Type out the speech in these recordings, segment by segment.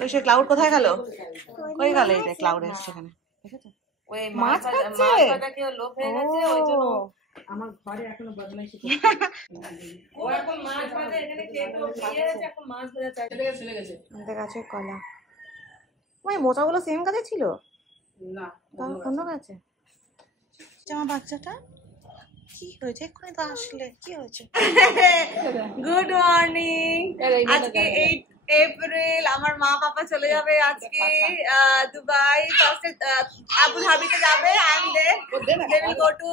ওই সে ক্লাউড কোথায় গেল? কই গেল? এই দেখ ক্লাউড এসছে এখানে, দেখেছো? ওই মাছ খাচ্ছে, মাছ ভাজা কি লোভ হয়ে গেছে ওই জন্য আমার ঘরে এখনো বদমাইশি করছে। ও এখন মাছ ভাজা এখানে খেয়ে গেছে, এখন মাছ ভাজা চাইতে চলে গেছে। আমাদের কাছে কলা। ওই মোচাগুলো সেম গাছে ছিল না, অন্য গাছে। আমার বাচ্চাটা কি হয়েছে? এক্ষুনি তো আসলে কি হয়েছে? Good morning. আজকে 8 এপ্রিল। আমার মা পাপা চলে যাবে আজকে দুবাই। ফার্স্টে আবু ধাবিতে যাবে and then they will go to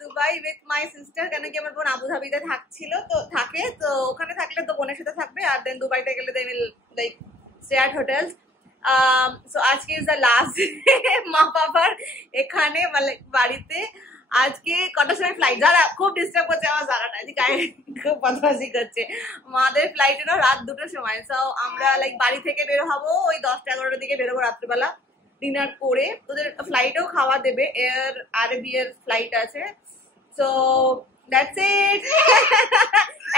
Dubai with my sister. কেন কি আমার বোন আবু ধাবিতে থাকছিল, তো থাকে, তো ওখানে থাকলে তো বোনের সাথে থাকবে, আর দেন দুবাইতে গেলে they will like stay at hotels. So আজকে ইজ দ্য লাস্ট মা পাপার এখানে, মানে বাড়িতে। আজকে কটার সময় ফ্লাইট? যারা খুব ডিস্টার্ব করছে আমার জায়গাটা, খুব বদমাশি করছে। মাদের ফ্লাইট এলো রাত 2টার সময়। সো আমরা লাইক বাড়ি থেকে বের হবো ওই 10টা-11টার দিকে বেরোবো রাত্রিবেলা, ডিনার করে। ওদের ফ্লাইটেও খাওয়া দেবে, এয়ার আরবিয়ার ফ্লাইট আছে। So that's it.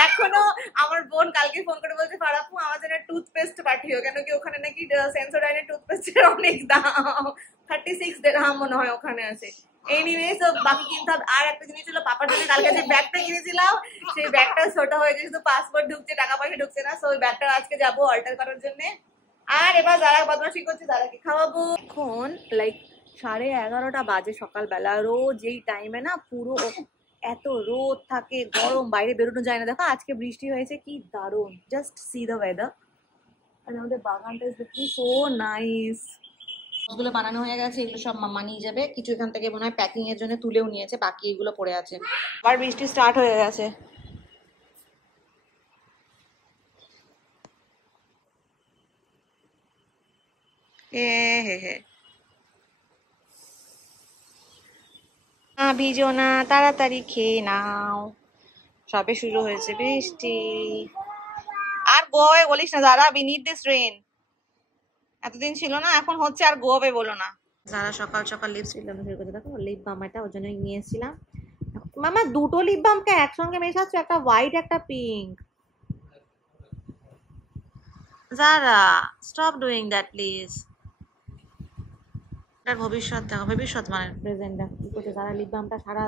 এখনো আমার বোন কালকে ফোন করে বলছে ফারাপু আমার জন্য টুথপেস্ট পাঠিও, কেন কি ওখানে নাকি সেন্সোডাইনের টুথপেস্টের অনেক দাম, 36 দিরহাম মনে হয় ওখানে আছে। এনিওয়েজ বাকি কিনতে হবে। আর একটা জিনিস হলো, পাপার জন্য কালকে যে ব্যাগটা কিনেছিলাম সেই ব্যাগটা ছোট হয়েছে, শুধু পাসপোর্ট ঢুকছে, টাকা পয়সা ঢুকছে না। সো ওই ব্যাগটা আজকে যাবো অল্টার করার জন্য। আর এবার যারা বদমাশি করছে তারাকে খাওয়াবো। এখন লাইক 11:30 বাজে সকালবেলা। রোজ এই টাইমে না পুরো এত রোদ থাকে, গরম, বাইরে বেরোনো যায় না। দেখো আজকে বৃষ্টি হয়েছে, কি দারুণ। Just see the weather. আর আমাদের বাগানটা ইজ লুকিং সো নাইস। গুলো বানানো হয়ে গেছে, এগুলো সব মামা নিয়ে যাবে। কিছু এখান থেকে মনে হয় প্যাকিং এর জন্য তুলেও নিয়েছে, বাকি এগুলো পড়ে আছে। আবার বৃষ্টি স্টার্ট হয়ে গেছে। এ হে হে, ভিজো না, তাড়াতাড়ি খেয়ে নাও, সবে শুরু হয়েছে বৃষ্টি। আর গোয়াবে বলিস না যারা, উই নিড দিস রেইন। এতদিন ছিল না, এখন হচ্ছে, আর গোয়াবে বলো না। যারা সকাল সকাল লিপস্টিক লাগানো শুরু করছে, দেখো লিপ বাম এটা ওর জন্য নিয়ে এসেছিলাম। মামা দুটো লিপ বামকে একসঙ্গে মেশাচ্ছ, একটা হোয়াইট একটা পিঙ্ক। যারা স্টপ ডুইং দ্যাট প্লিজ। এটার ভবিষ্যৎ দেখো, ভবিষ্যৎ মানে প্রেজেন্ট দেখো কি করছে। যারা লিপ বামটা সারা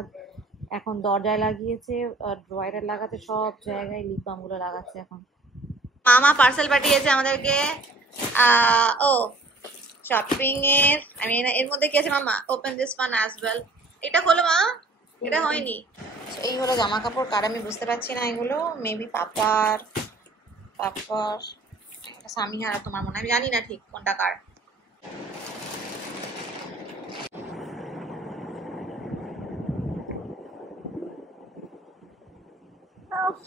এখন দরজায় লাগিয়েছে, ড্রয়ারে লাগাতে, সব জায়গায় লিপ বাম গুলো লাগাচ্ছে এখন। মামা পার্সেল পাঠিয়েছে আমাদেরকে। ও শপিং এর, আমি এর মধ্যে কি আছে মামা? Open this one as well. এটা হলো মা, এটা হয়নি। এই হলো জামা কাপড়, কার আমি বুঝতে পারছি না। এগুলো মেবি পাপার, সামিহার, তোমার মনে হয়, আমি জানি না ঠিক কোনটা কার।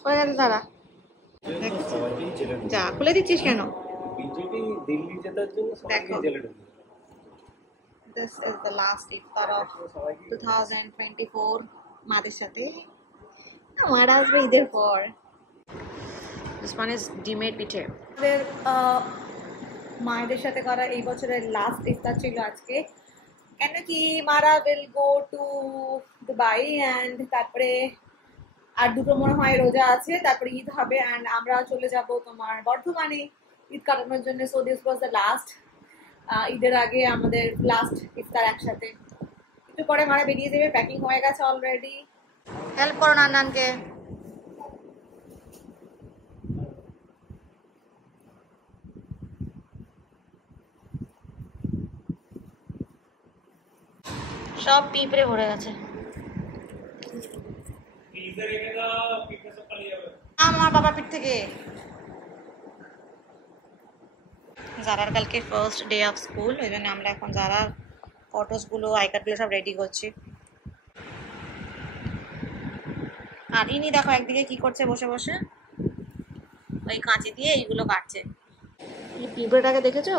হয়ে গেছে দাঁড়া, যা খুলে দিচ্ছিস কেন? দেখো, this is the last iftar of 2024 মাদের সাথে। আমার আসবে ঈদের পর। This one is ডিমের পিঠে। আমাদের মায়েদের সাথে করা এই বছরের লাস্ট ইফতার ছিল আজকে, কেন কি মারা will go to Dubai and তারপরে আর দুটো মনে হয় রোজা আছে, তারপরে ঈদ হবে, অ্যান্ড আমরা চলে যাব তোমার বর্ধমানে ঈদ কাটানোর জন্য। So this was the last, ঈদের আগে আমাদের লাস্ট ইফতার একসাথে। একটু পরে মারা বেরিয়ে যাবে, প্যাকিং হয়ে গেছে অলরেডি। হেল্প করো নানকে। সব পিঁপড়ে ভরে গেছে। আমার বাবার পিঠ থেকে। যারার কালকে ফার্স্ট ডে অফ স্কুল, ওই জন্য আমরা এখন যারার ফটোস গুলো, আই কার্ড গুলো সব রেডি করছি। আর ইনি দেখো একদিকে কি করছে বসে বসে, ওই কাঁচি দিয়ে এইগুলো কাটছে। এই পিঁপড়েটাকে দেখেছো?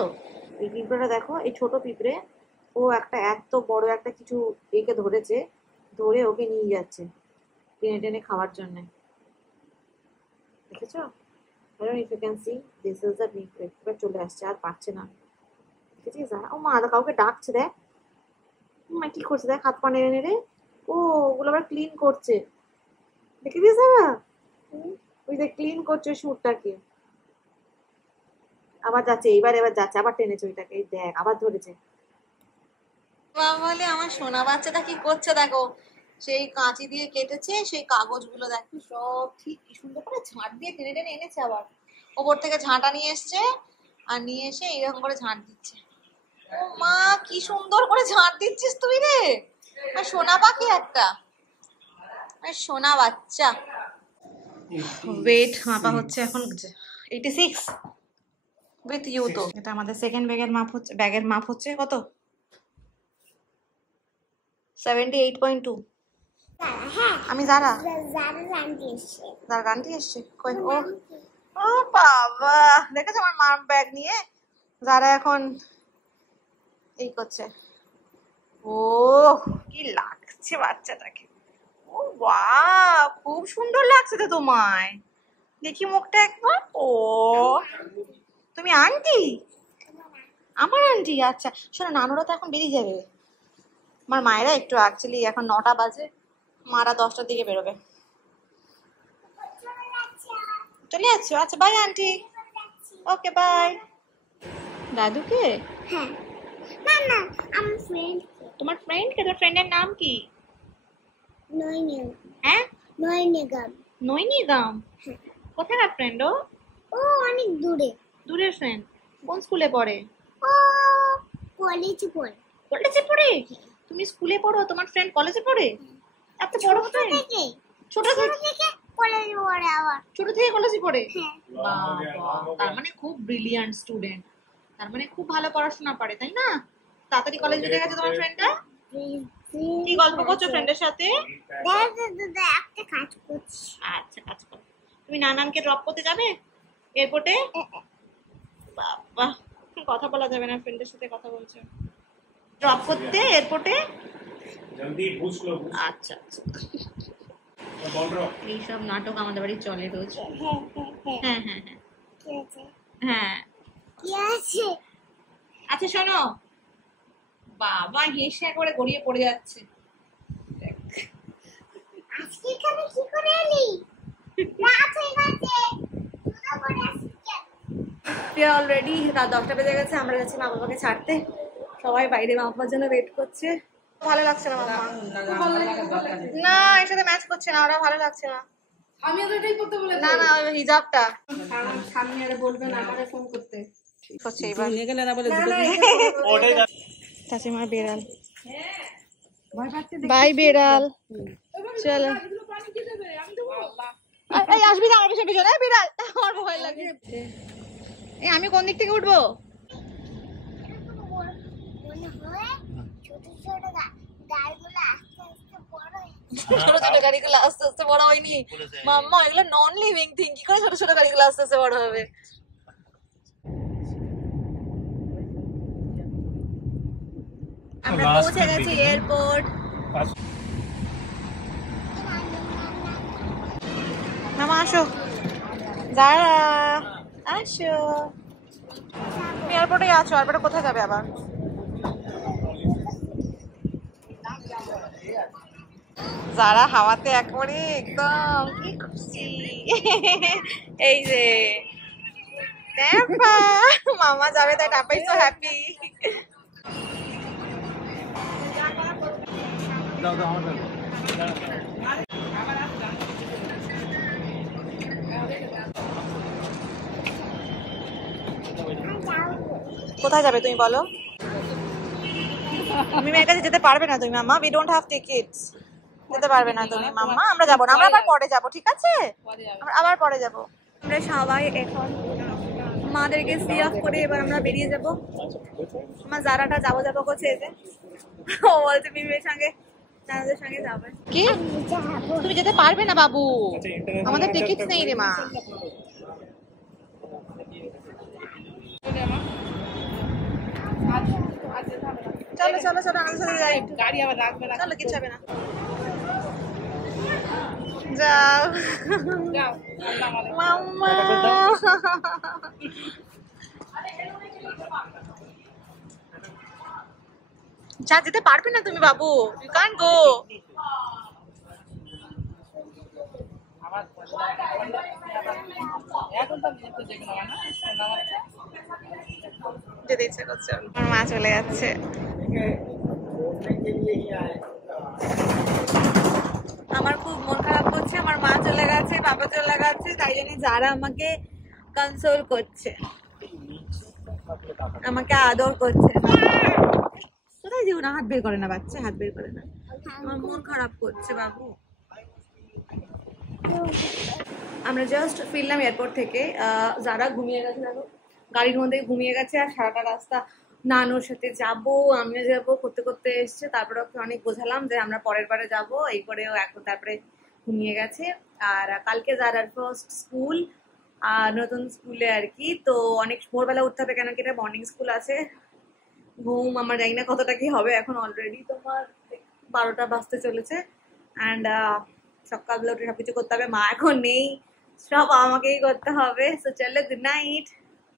এই পিঁপড়েটা দেখো, এই ছোট পিঁপড়ে, ও একটা এত বড় একটা কিছু একে ধরেছে, ধরে ওকে নিয়ে যাচ্ছে টেনে টেনে খাওয়ার জন্য। দেখেছো? I don't know if you can see, this is the পিঁপড়ে। এবার চলে আসছে, আর পারছে না। দেখেছিস? ও মা, কাউকে ডাকছে দেখ। মা কি করছে দেখ, হাত পা নেড়ে নেড়ে। ও ওগুলো আবার ক্লিন করছে, দেখেছিস? ওই যে ক্লিন করছে সুরটাকে। আবার যাচ্ছে, এবার যাচ্ছে, আবার টেনেছে ওইটাকে, এই দেখ আবার ধরেছে। বলে আমার সোনা বাচ্চাটা কি করছে দেখো, সেই কাঁচি দিয়ে কেটেছে সেই কাগজগুলো দেখো সব ঠিক কি সুন্দর করে ঝাঁট দিয়ে টেনে টেনে এনেছে, আবার ওপর থেকে ঝাঁটা নিয়ে এসছে আর নিয়ে এসে এইরকম করে ঝাঁট দিচ্ছে। ও মা কি সুন্দর করে ঝাঁট দিচ্ছিস তুই রে, সোনা পাখি একটা, সোনা বাচ্চা। ওয়েট মাপা হচ্ছে এখন 86 উইথ ইউ। তো এটা আমাদের সেকেন্ড ব্যাগের মাপ হচ্ছে কত, 78.2। আমি যারা গানটি এসছে কই, ও ও বাবা দেখেছো আমার মার ব্যাগ নিয়ে যারা এখন এই করছে। ও কি লাগছে বাচ্চাটাকে, ও বাহ খুব সুন্দর লাগছে তো তোমায়, দেখি মুখটা একবার। ও তুমি আন্টি, আমার আন্টি, আচ্ছা শোনো নানুরা তো এখন বেরিয়ে যাবে, আমার মায়েরা একটু অ্যাকচুয়ালি এখন 9টা বাজে, মারা 10টার দিকে বেরোবে। চলে যাচ্ছো, আচ্ছা বাই আন্টি, ওকে বাই। দাদুকে? হ্যাঁ না না আমার ফ্রেন্ড। তোমার ফ্রেন্ড কে? তোমার ফ্রেন্ডের নাম কি? নয়নি। হ্যাঁ নয়নিগাম। নয়নিগাম? কোথাকার ফ্রেন্ড ও? ও অনেক দূরে। দূরের ফ্রেন্ড? কোন স্কুলে পড়ে? ও কলেজে পড়ে। কলেজে পড়ে? তুমি স্কুলে পড়ো, তোমার ফ্রেন্ড কলেজে পড়ে? এত বড় ফ্রেন্ড? ছোট থেকে কলেজে পড়ে, আবার ছোট থেকে কলেজে পড়ে? বাবা তার মানে খুব ব্রিলিয়ান্ট স্টুডেন্ট, তার মানে খুব ভালো পড়াশোনা পারে তাই না? তাড়াতাড়ি কলেজ উঠে গেছে তোমার ফ্রেন্ডটা। কি গল্প করছো ফ্রেন্ডের সাথে? একটা কাজ করছি। আচ্ছা কাজ করো। তুমি নানানকে ড্রপ করতে যাবে এয়ারপোর্টে? বাবা কথা বলা যাবে না, ফ্রেন্ডের সাথে কথা বলছো। ড্রপ করতে এয়ারপোর্টে? জলদি বুঝ লো। আচ্ছা আচ্ছা এইসব নাটক আমাদের বাড়ি চলে রোজ। হ্যাঁ হ্যাঁ হ্যাঁ হ্যাঁ কি আছে? আচ্ছা শোনো, বাবা হেসে একবারে গড়িয়ে পড়ে যাচ্ছে। আজকে এখানে কি করে এলি? রাত হয়ে গেছে, দুটো করে আসছে। অলরেডি রাত 10টা বেজে গেছে, আমরা যাচ্ছি মা বাবাকে ছাড়তে, সবাই বাইরে মা বাবার জন্য ওয়েট করছে। ভালো লাগছে না মামা, না এর সাথে ম্যাচ করছে না, ওরা ভালো লাগছে না। আমি তো এটাই করতে বলেছি, না না ওই হিজাবটা সামনে আরে বলবে না, আমারে ফোন করতে হচ্ছে এবার নিয়ে গেলে না বলে ওটাই চাচিমার বেড়াল। বাই বেড়াল, চলো এই আসবি না আমার পিছনে পিছনে, বিড়াল আমার ভয় লাগে। এই আমি কোন দিক থেকে উঠবো? ছোট ছোট গাড়িগুলো আস্তে আস্তে বড় হয়নি মাম্মা, এগুলো নন লিভিং থিং, কি করে ছোট ছোট গাড়িগুলো আস্তে আস্তে বড় হবে? আমরা পৌঁছে গেছি এয়ারপোর্ট। মামা আসো, যারা আসো, তুমি এয়ারপোর্টে আছো, এয়ারপোর্টে কোথায় যাবে আবার? যারা হাওয়াতে একবারে একদম কি খুশি, এই যে ট্যাপা মামা যাবে তাই টাপাই সো হ্যাপি। কোথায় যাবে তুমি বলো? তুমি মেয়ের কাছে যেতে পারবে না তুমি মাম্মা, উই ডোন্ট হ্যাভ টিকিটস, যেতে পারবে না তুমি মাম্মা, আমরা যাবো না, আমরা আবার পরে যাবো, ঠিক আছে আমরা আবার পরে যাবো। আমরা সবাই এখন মাদেরকে সি অফ করে এবার আমরা বেরিয়ে যাবো। আমার যারাটা যাবো যাবো করছে, এতে ও বলছে বিবের সঙ্গে নানাদের সঙ্গে যাবে। কি তুমি যেতে পারবে না বাবু, আমাদের টিকিট নেই রে মা। চলো চলো চলো আমাদের সাথে যাই, গাড়ি আবার রাখবে না, চলো কিছু হবে না, যাও যাও মাম্মা। যা যেতে পারবে না তুমি বাবু, ইউ ক্যান্ট গো। যেতে ইচ্ছে করছে। আমার মা চলে যাচ্ছে। আমার খুব মন খারাপ করছে, আমার মা চলে গেছে, বাবা চলে গেছে, তাই জন্য যারা আমাকে কনসোল করছে, আমাকে আদর করছে। কোথায় যাবো না, হাত বের করে না বাচ্চা, হাত বের করে না। আমার মন খারাপ করছে বাবু। আমরা জাস্ট ফিরলাম এয়ারপোর্ট থেকে। যারা ঘুমিয়ে গেছে, দেখো গাড়ির মধ্যে ঘুমিয়ে গেছে, আর সারাটা রাস্তা নানুর সাথে যাবো আমিও যাবো করতে করতে এসছে। তারপরে ওকে অনেক বোঝালাম যে আমরা পরের বারে যাবো, এই করেও এখন তারপরে ঘুমিয়ে গেছে। আর কালকে যারা ফার্স্ট স্কুল, আর নতুন স্কুলে আর কি, তো অনেক ভোরবেলা উঠতে হবে, কেন কি এটা মর্নিং স্কুল আছে। ঘুম আমার জানি না কতটা কি হবে, এখন অলরেডি তোমার 12টা বাজতে চলেছে। অ্যান্ড সকালবেলা উঠে সবকিছু করতে হবে, মা এখন নেই, সব আমাকেই করতে হবে। সো চলো, গুড নাইট।